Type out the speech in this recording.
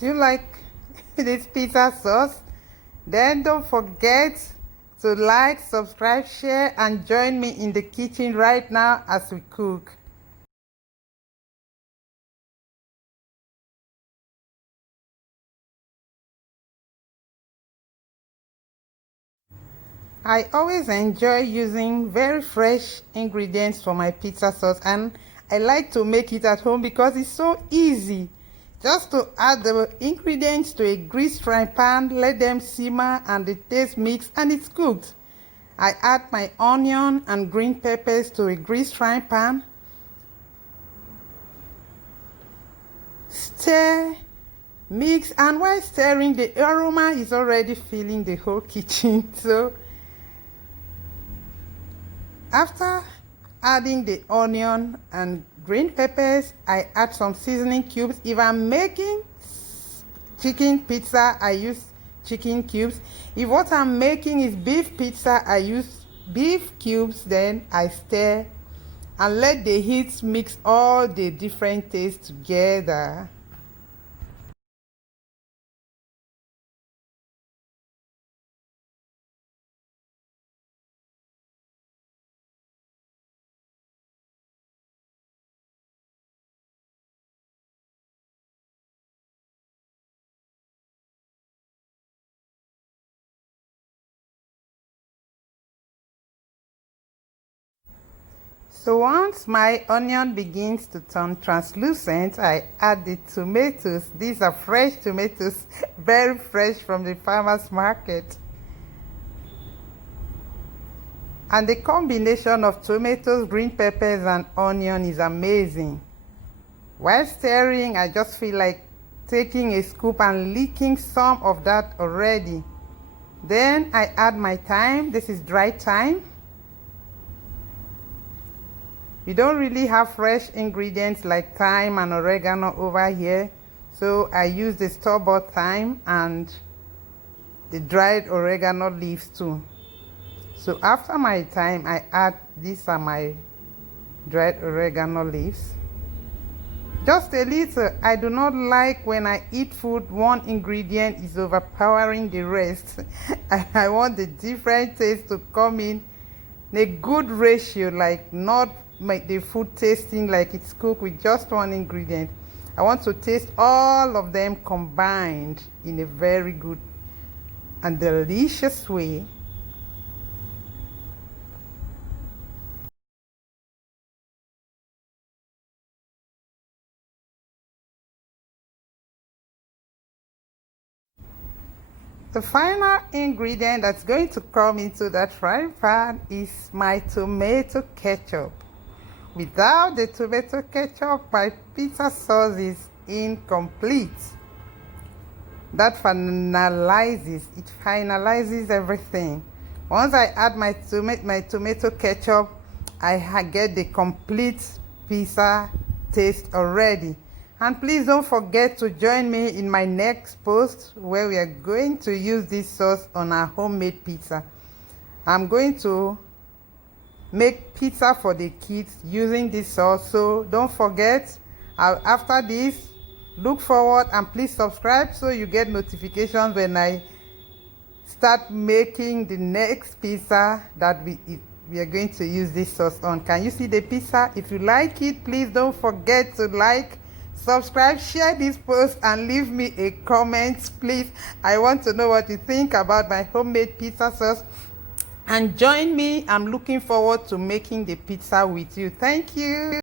Do you like this pizza sauce? Then don't forget to like, subscribe, share, and join me in the kitchen right now as we cook. I always enjoy using very fresh ingredients for my pizza sauce, and I like to make it at home because it's so easy. Just to add the ingredients to a greased frying pan, let them simmer and the taste mix, and it's cooked. I add my onion and green peppers to a greased frying pan. Stir, mix, and while stirring, the aroma is already filling the whole kitchen. So after adding the onion and green peppers, I add some seasoning cubes. If I'm making chicken pizza, I use chicken cubes. If what I'm making is beef pizza, I use beef cubes. Then I stir and let the heat mix all the different tastes together. So once my onion begins to turn translucent, I add the tomatoes. These are fresh tomatoes, very fresh from the farmer's market. And the combination of tomatoes, green peppers, and onion is amazing. While stirring, I just feel like taking a scoop and licking some of that already. Then I add my thyme. This is dry thyme. We don't really have fresh ingredients like thyme and oregano over here, so I use the store-bought thyme and the dried oregano leaves too. So after my thyme, I add, these are my dried oregano leaves. Just a little. I do not like when I eat food, one ingredient is overpowering the rest. I want the different taste to come in a good ratio, like not make the food tasting like it's cooked with just one ingredient. I want to taste all of them combined in a very good and delicious way. The final ingredient that's going to come into that frying pan is my tomato ketchup. Without the tomato ketchup, my pizza sauce is incomplete. That finalizes everything. Once I add my tomato ketchup, I get the complete pizza taste already. And please don't forget to join me in my next post where we are going to use this sauce on our homemade pizza. I'm going to make pizza for the kids using this sauce, so don't forget. After this, look forward and please subscribe so you get notifications when I start making the next pizza that we are going to use this sauce on. Can you see the pizza? If you like it, please don't forget to like, subscribe, share this post, and leave me a comment, please. I want to know what you think about my homemade pizza sauce. And join me. I'm looking forward to making the pizza with you. Thank you.